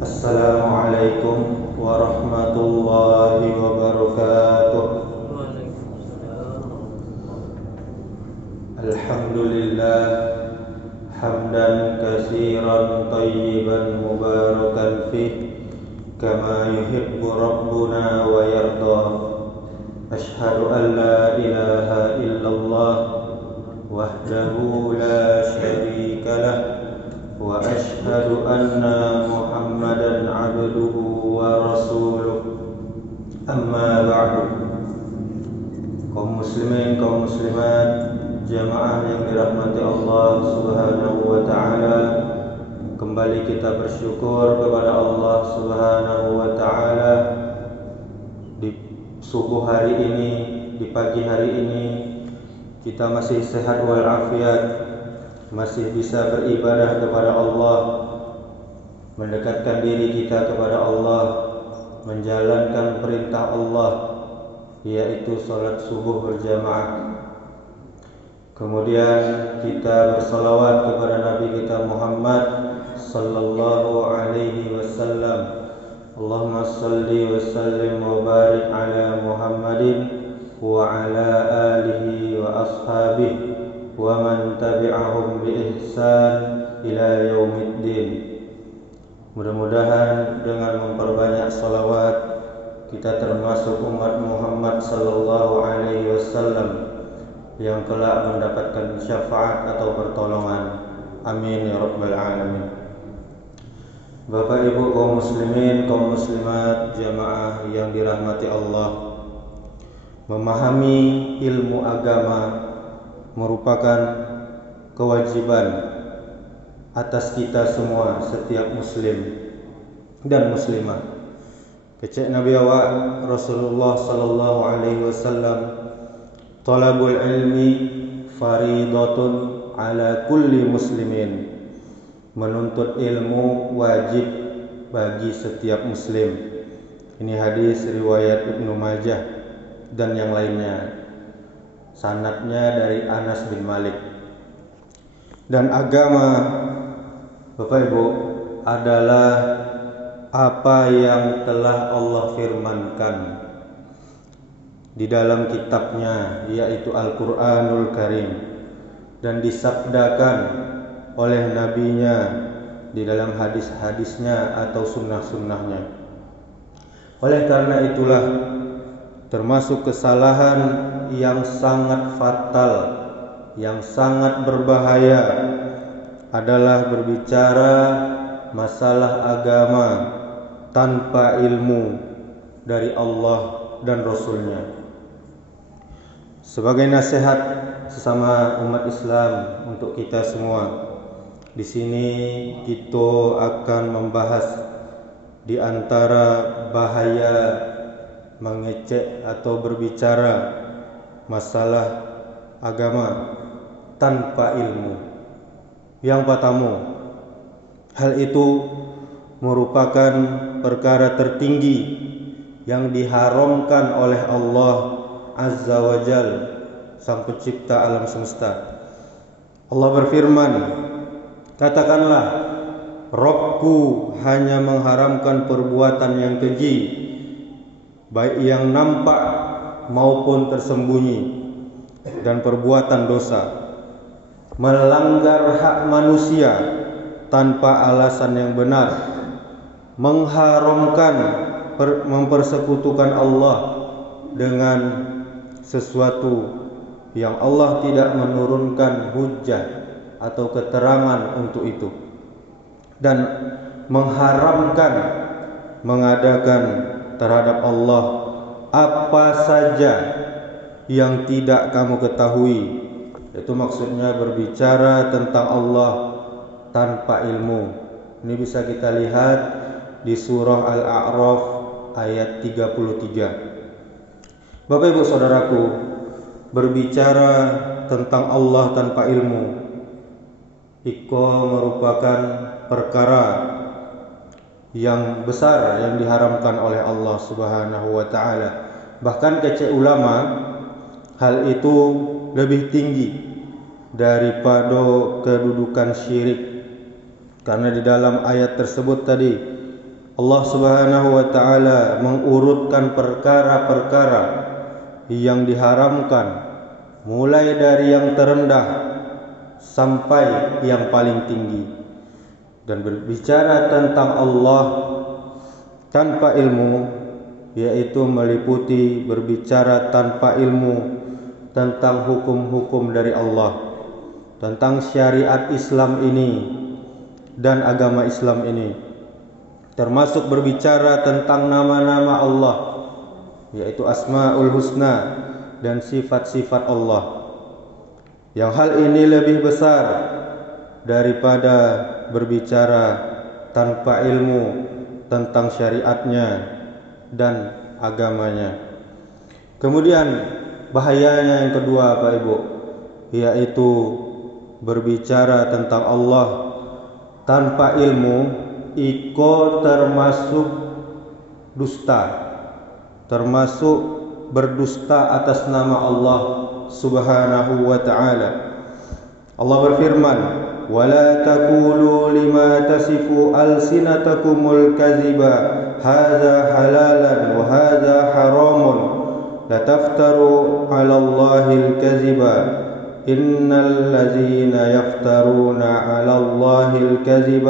Assalamualaikum warahmatullahi wabarakatuh. Alhamdulillah hamdan katsiran thayyiban mubarakan fih kama yuhibbu rabbuna wa yarda. Ashhadu an la ilaha illallah wahdahu la syarika lah wa ashhadu anna Muhammadan abduhu wa rasuluh. Amma ba'du. Kaum muslimin, kaum muslimat, jamaah yang dirahmati Allah Subhanahu wa taala, kembali kita bersyukur kepada Allah Subhanahu wa taala di subuh hari ini, di pagi hari ini kita masih sehat walafiat, masih bisa beribadah kepada Allah, mendekatkan diri kita kepada Allah, menjalankan perintah Allah, yaitu salat subuh berjamaah. Kemudian kita bersalawat kepada Nabi kita Muhammad sallallahu alaihi wasallam. Allahumma salli wa sallim wa barik ala Muhammadin wa ala alihi wa ashabihi wa man tabi'ahum bi ihsan ila yaumiddin. Mudah-mudahan dengan memperbanyak salawat kita termasuk umat Muhammad sallallahu alaihi wasallam yang kelak mendapatkan syafaat atau pertolongan. Amin ya rabbal alamin. Bapak Ibu kaum muslimin, kaum muslimat, jamaah yang dirahmati Allah, memahami ilmu agama merupakan kewajiban atas kita semua, setiap muslim dan muslimah. Kecek Nabi awak Rasulullah sallallahu alaihi wasallam, talabul ilmi faridatun ala kulli muslimin. Menuntut ilmu wajib bagi setiap muslim. Ini hadis riwayat Ibnu Majah dan yang lainnya. Sanadnya dari Anas bin Malik. Dan agama, Bapak Ibu, adalah apa yang telah Allah firmankan di dalam kitabnya, yaitu Al-Quranul Karim, dan disabdakan oleh nabinya di dalam hadis-hadisnya atau sunnah-sunnahnya. Oleh karena itulah, termasuk kesalahan yang sangat fatal, yang sangat berbahaya adalah berbicara masalah agama tanpa ilmu dari Allah dan Rasulnya. Sebagai nasihat sesama umat Islam untuk kita semua, di sini kita akan membahas di antara bahaya mengecek atau berbicara masalah agama tanpa ilmu. Yang pertama, hal itu merupakan perkara tertinggi yang diharamkan oleh Allah Azza wa Jal, Sang Pencipta alam semesta. Allah berfirman, katakanlah, Rabbku hanya mengharamkan perbuatan yang keji, baik yang nampak maupun tersembunyi, dan perbuatan dosa, melanggar hak manusia tanpa alasan yang benar, mengharamkan mempersekutukan Allah dengan sesuatu yang Allah tidak menurunkan hujjah atau keterangan untuk itu, dan mengharamkan mengadakan terhadap Allah apa saja yang tidak kamu ketahui. Itu maksudnya berbicara tentang Allah tanpa ilmu. Ini bisa kita lihat di surah Al-A'raf ayat 33. Bapak Ibu saudaraku, berbicara tentang Allah tanpa ilmu itu merupakan perkara yang besar yang diharamkan oleh Allah Subhanahu wa taala. Bahkan kecek ulama, hal itu lebih tinggi daripada kedudukan syirik. Karena di dalam ayat tersebut tadi Allah Subhanahu wa taala mengurutkan perkara-perkara yang diharamkan mulai dari yang terendah sampai yang paling tinggi, dan berbicara tentang Allah tanpa ilmu, yaitu meliputi berbicara tanpa ilmu tentang hukum-hukum dari Allah, tentang syariat Islam ini dan agama Islam ini, termasuk berbicara tentang nama-nama Allah, yaitu Asmaul Husna dan sifat-sifat Allah. Yang hal ini lebih besar daripada berbicara tanpa ilmu tentang syariatnya dan agamanya. Kemudian bahayanya yang kedua, Pak Ibu, yaitu berbicara tentang Allah tanpa ilmu, iko termasuk dusta, termasuk berdusta atas nama Allah Subhanahu wa ta'ala. Allah berfirman, وَلَا تَقُولُوا لِمَا تَصِفُ أَلْسِنَتَكُمُ الْكَذِبَ هَذَا حَلَالًا وَهَذَا حَرَامٌ لَتَفْتَرُوا عَلَى اللَّهِ الْكَذِبَ إِنَّ الَّذِينَ يَفْتَرُونَ عَلَى اللَّهِ الْكَذِبَ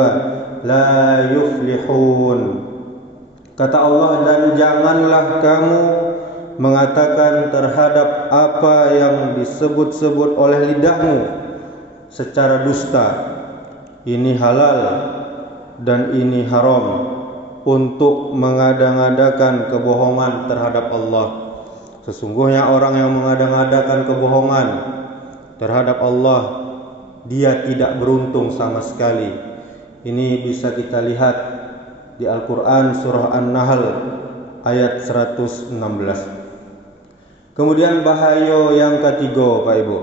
لَا يُفْلِحُونَ. Kata Allah, dan janganlah kamu mengatakan terhadap apa yang disebut-sebut oleh lidahmu secara dusta, ini halal dan ini haram, untuk mengada-ngadakan kebohongan terhadap Allah. Sesungguhnya orang yang mengada-ngadakan kebohongan terhadap Allah, dia tidak beruntung sama sekali. Ini bisa kita lihat di Al-Quran surah An-Nahl ayat 116. Kemudian bahaya yang ketiga, Pak Ibu,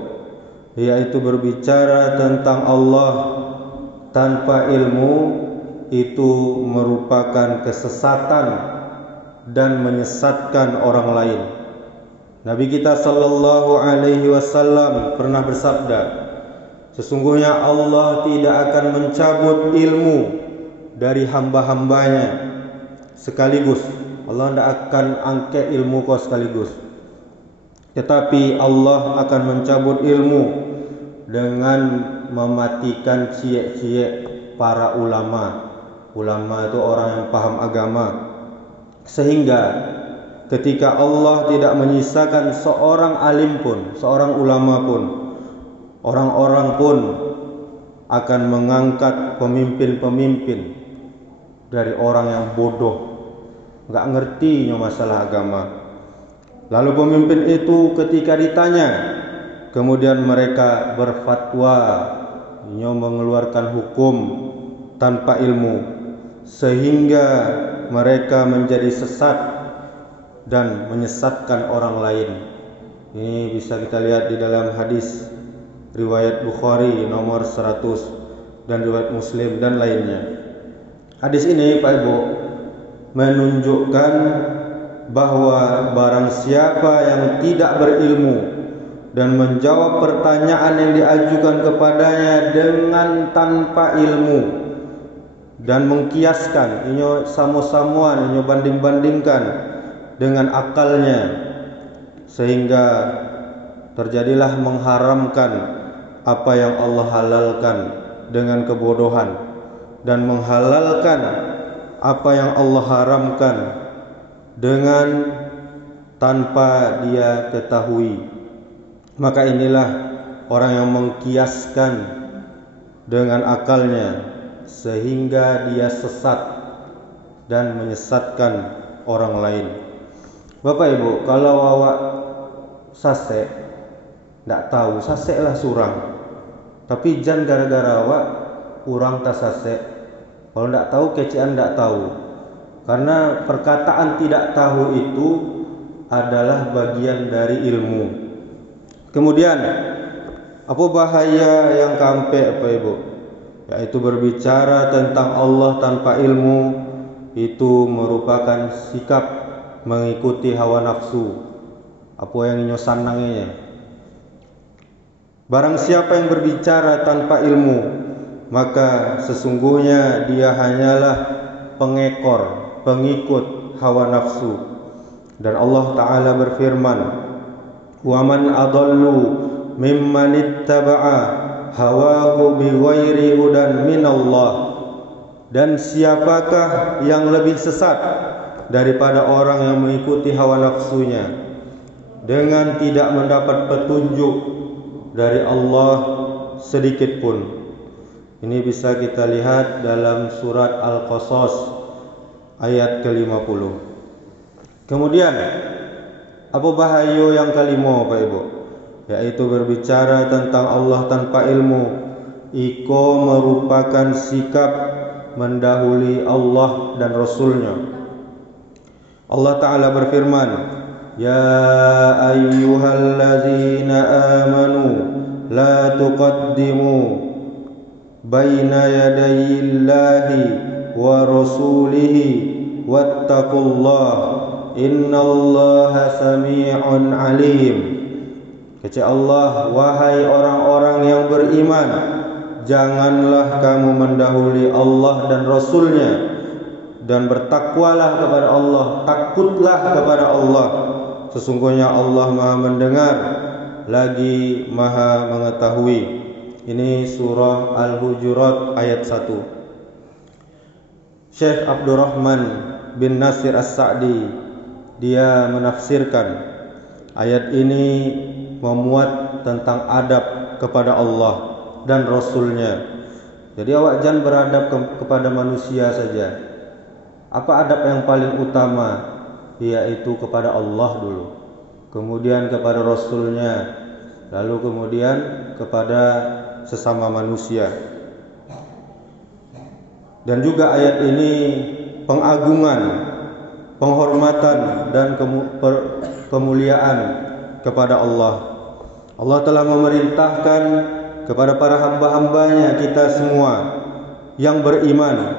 yaitu berbicara tentang Allah tanpa ilmu, itu merupakan kesesatan dan menyesatkan orang lain. Nabi kita sallallahu alaihi wasallam pernah bersabda, sesungguhnya Allah tidak akan mencabut ilmu dari hamba-hambanya sekaligus. Allah tidak akan angkat ilmu kau sekaligus, tetapi Allah akan mencabut ilmu dengan mematikan cie-cie para ulama. Ulama itu orang yang paham agama, sehingga ketika Allah tidak menyisakan seorang alim pun, seorang ulama pun, orang-orang pun akan mengangkat pemimpin-pemimpin dari orang yang bodoh, nggak ngerti masalah agama. Lalu pemimpin itu ketika ditanya, kemudian mereka berfatwa, mengeluarkan hukum tanpa ilmu, sehingga mereka menjadi sesat dan menyesatkan orang lain. Ini bisa kita lihat di dalam hadis riwayat Bukhari nomor 100 dan riwayat Muslim dan lainnya. Hadis ini, Pak Ibu, menunjukkan bahwa barang siapa yang tidak berilmu dan menjawab pertanyaan yang diajukan kepadanya dengan tanpa ilmu dan mengkiaskan, inyo samo-samuan, inyo banding-bandingkan dengan akalnya, sehingga terjadilah mengharamkan apa yang Allah halalkan dengan kebodohan, dan menghalalkan apa yang Allah haramkan dengan tanpa dia ketahui. Maka inilah orang yang mengkiaskan dengan akalnya sehingga dia sesat dan menyesatkan orang lain. Bapak Ibu, kalau awak sasek, ndak tahu sasek lah surang, tapi jangan gara-gara awak kurang tak sasek. Kalau ndak tahu, kecian ndak tahu. Karena perkataan tidak tahu itu adalah bagian dari ilmu. Kemudian apa bahaya yang kampe, Pak Ibu? Yaitu berbicara tentang Allah tanpa ilmu, itu merupakan sikap mengikuti hawa nafsu, apa yang inyo sanangnya. Barang siapa yang berbicara tanpa ilmu, maka sesungguhnya dia hanyalah pengikut hawa nafsu. Dan Allah Ta'ala berfirman, "Wa man adallu mimman ittaba'a hawahu bighairi hudan minallah." Dan siapakah yang lebih sesat daripada orang yang mengikuti hawa nafsunya dengan tidak mendapat petunjuk dari Allah sedikit pun. Ini bisa kita lihat dalam surat Al-Qasas ayat ke-50. Kemudian apa bahayo yang kelima Pak Ibu? Yaitu berbicara tentang Allah tanpa ilmu. Iko merupakan sikap mendahului Allah dan Rasulnya. Allah Ta'ala berfirman, "Ya ayyuhallazina amanu la tuqaddimu baina yadayillahi wa rasulihi wattaqullah innallaha sami'un alim." Kata Allah, "Wahai orang-orang yang beriman, janganlah kamu mendahului Allah dan Rasulnya, dan bertakwalah kepada Allah, takutlah kepada Allah. Sesungguhnya Allah Maha mendengar lagi Maha mengetahui." Ini surah Al-Hujurat ayat 1. Syekh Abdurrahman bin Nasir As-Sa'di dia menafsirkan ayat ini memuat tentang adab kepada Allah dan Rasulnya. Jadi awak jangan beradab kepada manusia saja. Apa adab yang paling utama? Yaitu kepada Allah dulu, kemudian kepada Rasulnya, lalu kemudian kepada sesama manusia. Dan juga ayat ini pengagungan, penghormatan dan kemuliaan kepada Allah. Allah telah memerintahkan kepada para hamba-hambanya, kita semua yang beriman,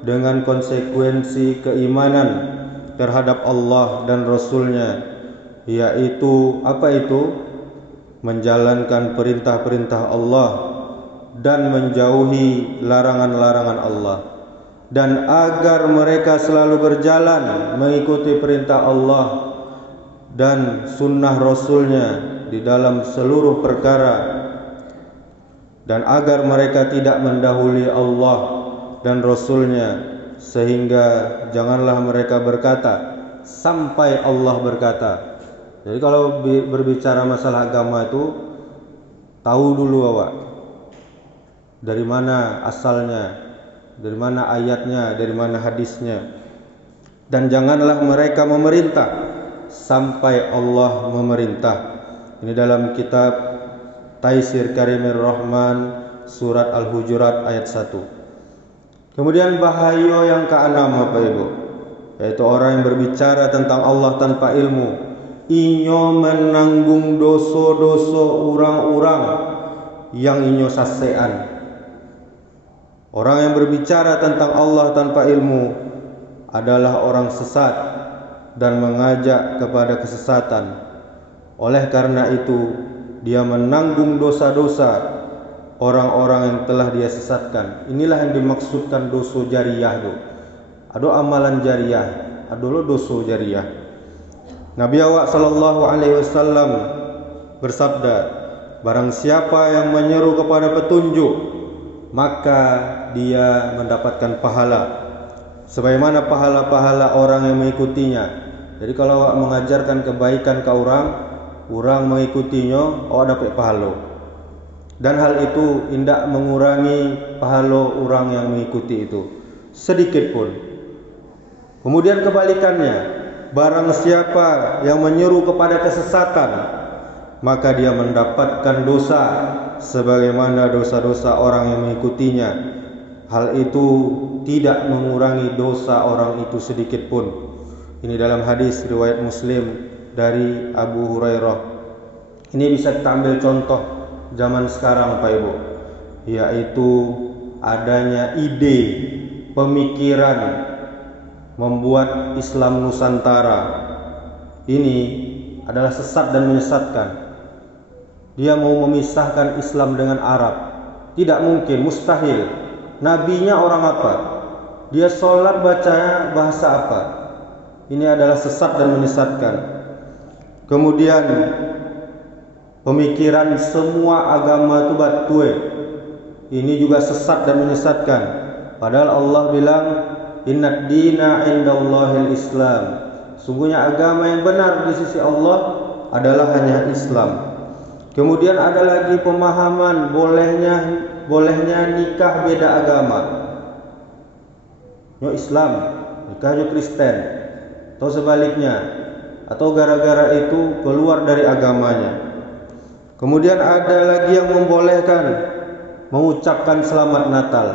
dengan konsekuensi keimanan terhadap Allah dan Rasulnya, yaitu apa itu? Menjalankan perintah-perintah Allah dan menjauhi larangan-larangan Allah, dan agar mereka selalu berjalan mengikuti perintah Allah dan sunnah Rasulnya di dalam seluruh perkara, dan agar mereka tidak mendahului Allah dan Rasulnya, sehingga janganlah mereka berkata sampai Allah berkata. Jadi kalau berbicara masalah agama itu, tahu dulu awak dari mana asalnya, dari mana ayatnya, dari mana hadisnya. Dan janganlah mereka memerintah sampai Allah memerintah. Ini dalam kitab Taisir Karimir Rahman surat Al-Hujurat ayat 1. Kemudian bahaya yang keenam Bapak Ibu, yaitu orang yang berbicara tentang Allah tanpa ilmu. Inyo menanggung dosa-dosa orang-orang yang inyo sasean. Orang yang berbicara tentang Allah tanpa ilmu adalah orang sesat dan mengajak kepada kesesatan. Oleh karena itu, dia menanggung dosa-dosa orang-orang yang telah dia sesatkan. Inilah yang dimaksudkan dosa jariyah itu. Ada amalan jariyah, ada dosa jariyah. Nabi awak sallallahu alaihi wasallam bersabda, barang siapa yang menyeru kepada petunjuk, maka dia mendapatkan pahala sebagaimana pahala-pahala orang yang mengikutinya. Jadi kalau awak mengajarkan kebaikan ke orang mengikutinya, awak dapat pahala. Dan hal itu tidak mengurangi pahala orang yang mengikuti itu sedikit pun. Kemudian kebalikannya, barang siapa yang menyeru kepada kesesatan, maka dia mendapatkan dosa sebagaimana dosa-dosa orang yang mengikutinya. Hal itu tidak mengurangi dosa orang itu sedikit pun. Ini dalam hadis riwayat Muslim dari Abu Hurairah. Ini bisa kita ambil contoh zaman sekarang Pak Ibu, yaitu adanya ide, pemikiran membuat Islam Nusantara ini adalah sesat dan menyesatkan. Dia mau memisahkan Islam dengan Arab. Tidak mungkin, mustahil. Nabinya orang apa? Dia sholat bacanya bahasa apa? Ini adalah sesat dan menyesatkan. Kemudian pemikiran semua agama itu batue. Ini juga sesat dan menyesatkan. Padahal Allah bilang innad dina indallahil Islam. Sungguhnya agama yang benar di sisi Allah adalah hanya Islam. Kemudian ada lagi pemahaman bolehnya nikah beda agama. Yo Islam, nikah yo Kristen, atau sebaliknya, atau gara-gara itu keluar dari agamanya. Kemudian ada lagi yang membolehkan mengucapkan selamat Natal.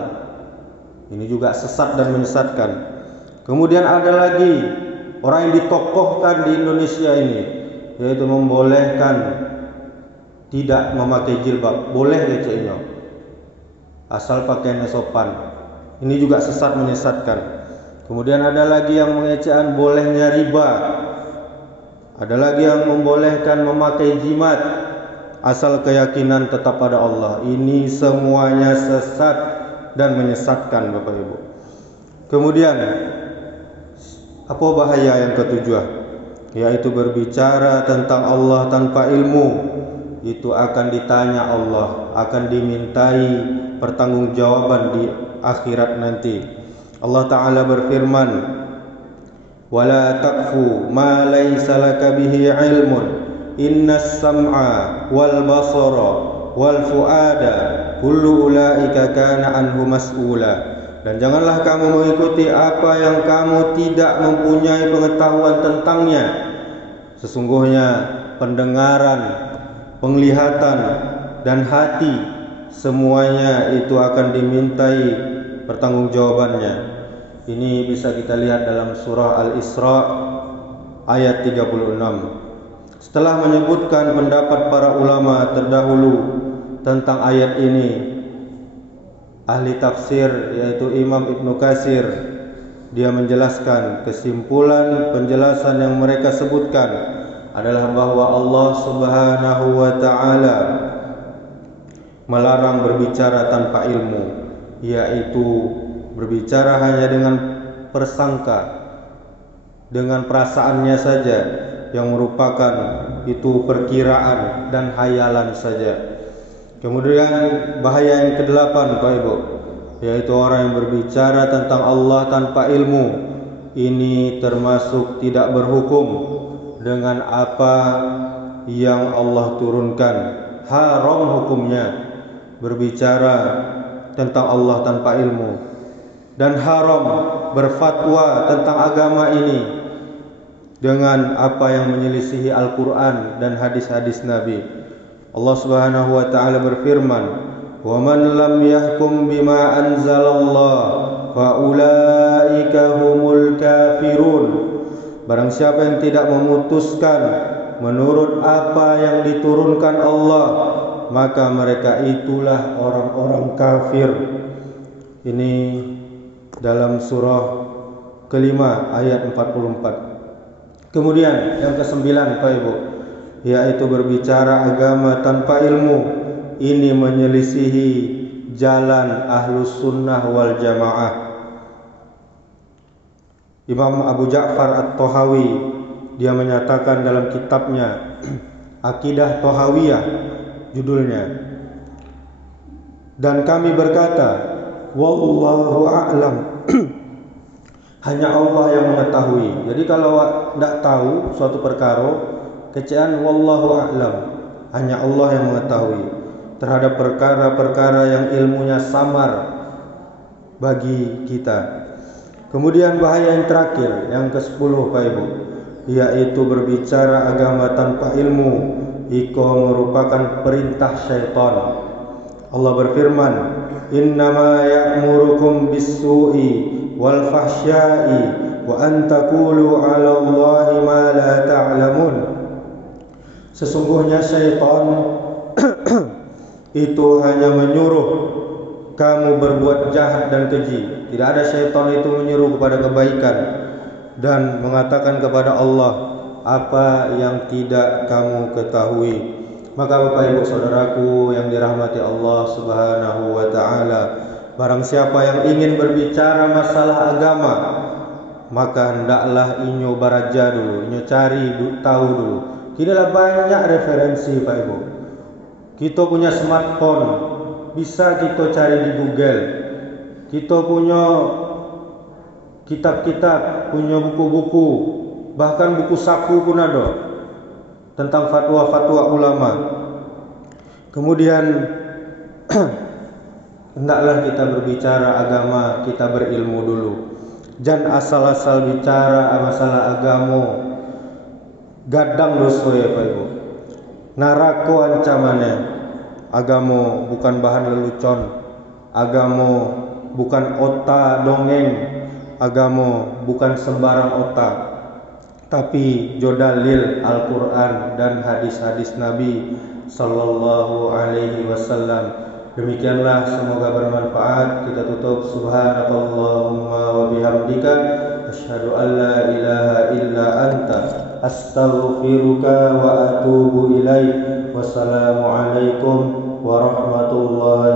Ini juga sesat dan menyesatkan. Kemudian ada lagi orang yang ditokohkan di Indonesia ini, yaitu membolehkan tidak memakai jilbab. Boleh keceknya, asal pakaiannya sopan. Ini juga sesat menyesatkan. Kemudian ada lagi yang mengecewakan bolehnya riba. Ada lagi yang membolehkan memakai jimat, asal keyakinan tetap pada Allah. Ini semuanya sesat dan menyesatkan, Bapak Ibu. Kemudian apa bahaya yang ketujuh? Yaitu berbicara tentang Allah tanpa ilmu. Itu akan ditanya Allah, akan dimintai pertanggungjawaban di akhirat nanti. Allah Ta'ala berfirman, wala taqfu ma laysa laka bihi ilmun innas sam'a wal basara wal fuada kullu ulaika kana anhu mas'ula. Dan janganlah kamu mengikuti apa yang kamu tidak mempunyai pengetahuan tentangnya. Sesungguhnya pendengaran, penglihatan dan hati semuanya itu akan dimintai pertanggungjawabannya. Ini bisa kita lihat dalam surah Al-Isra ayat 36. Setelah menyebutkan pendapat para ulama terdahulu tentang ayat ini, ahli tafsir yaitu Imam Ibnu Katsir, dia menjelaskan kesimpulan penjelasan yang mereka sebutkan adalah bahwa Allah Subhanahu wa taala melarang berbicara tanpa ilmu, yaitu berbicara hanya dengan persangka, dengan perasaannya saja, yang merupakan itu perkiraan dan hayalan saja. Kemudian bahaya yang kedelapan, Pak Ibu, yaitu orang yang berbicara tentang Allah tanpa ilmu. Ini termasuk tidak berhukum dengan apa yang Allah turunkan. Haram hukumnya berbicara tentang Allah tanpa ilmu, dan haram berfatwa tentang agama ini dengan apa yang menyelisihi Al-Quran dan hadis-hadis Nabi. Allah Subhanahu wa taala berfirman, "Wa man lam yahkum bima anzalallah fa ulaika humul kafirun." Barang siapa yang tidak memutuskan menurut apa yang diturunkan Allah, maka mereka itulah orang-orang kafir. Ini dalam surah kelima ayat 44. Kemudian yang kesembilan, Pak Ibu, yaitu berbicara agama tanpa ilmu. Ini menyelisihi jalan Ahlus Sunnah wal Jamaah. Imam Abu Ja'far At-Tahawi, dia menyatakan dalam kitabnya Aqidah Tahawiyah judulnya, dan kami berkata, wallahu a'lam. Hanya Allah yang mengetahui. Jadi kalau tidak tahu suatu perkara, kecaan wallahu a'lam, hanya Allah yang mengetahui terhadap perkara-perkara yang ilmunya samar bagi kita. Kemudian bahaya yang terakhir, yang ke-10, Pak Ibu, yaitu berbicara agama tanpa ilmu. Iko merupakan perintah syaitan. Allah berfirman, innama ya'murukum bis-su'i wal fahsya'i wa an taqulu 'ala Allahi ma la ta'lamun. Sesungguhnya syaitan itu hanya menyuruh kamu berbuat jahat dan keji. Tidak ada syaitan itu menyuruh kepada kebaikan dan mengatakan kepada Allah apa yang tidak kamu ketahui. Maka Bapak Ibu Saudaraku yang dirahmati Allah Subhanahu wa taala, barang siapa yang ingin berbicara masalah agama, maka hendaklah inyo baraja dulu, inyo cari tahu dulu. Kinilah banyak referensi Pak Ibu. Kita punya smartphone, bisa kita cari di Google. Kita punya kitab-kitab, punya buku-buku, bahkan buku saku pun ada tentang fatwa-fatwa ulama. Kemudian hendaklah kita berbicara agama, kita berilmu dulu. Jangan asal-asal bicara masalah agama. Gadang dosa ya Pak Ibu. Narako ancamannya. Agama bukan bahan lelucon. Agama bukan otak dongeng. Agama bukan sembarang otak, tapi jodalil Al-Quran dan hadis-hadis Nabi Sallallahu Alaihi Wasallam. Demikianlah, semoga bermanfaat. Kita tutup. Subhanakallahumma wa bihamdika, asyhadu an la ilaha illa anta, astaghfiruka wa atubu ilaik. Wassalamualaikum warahmatullahi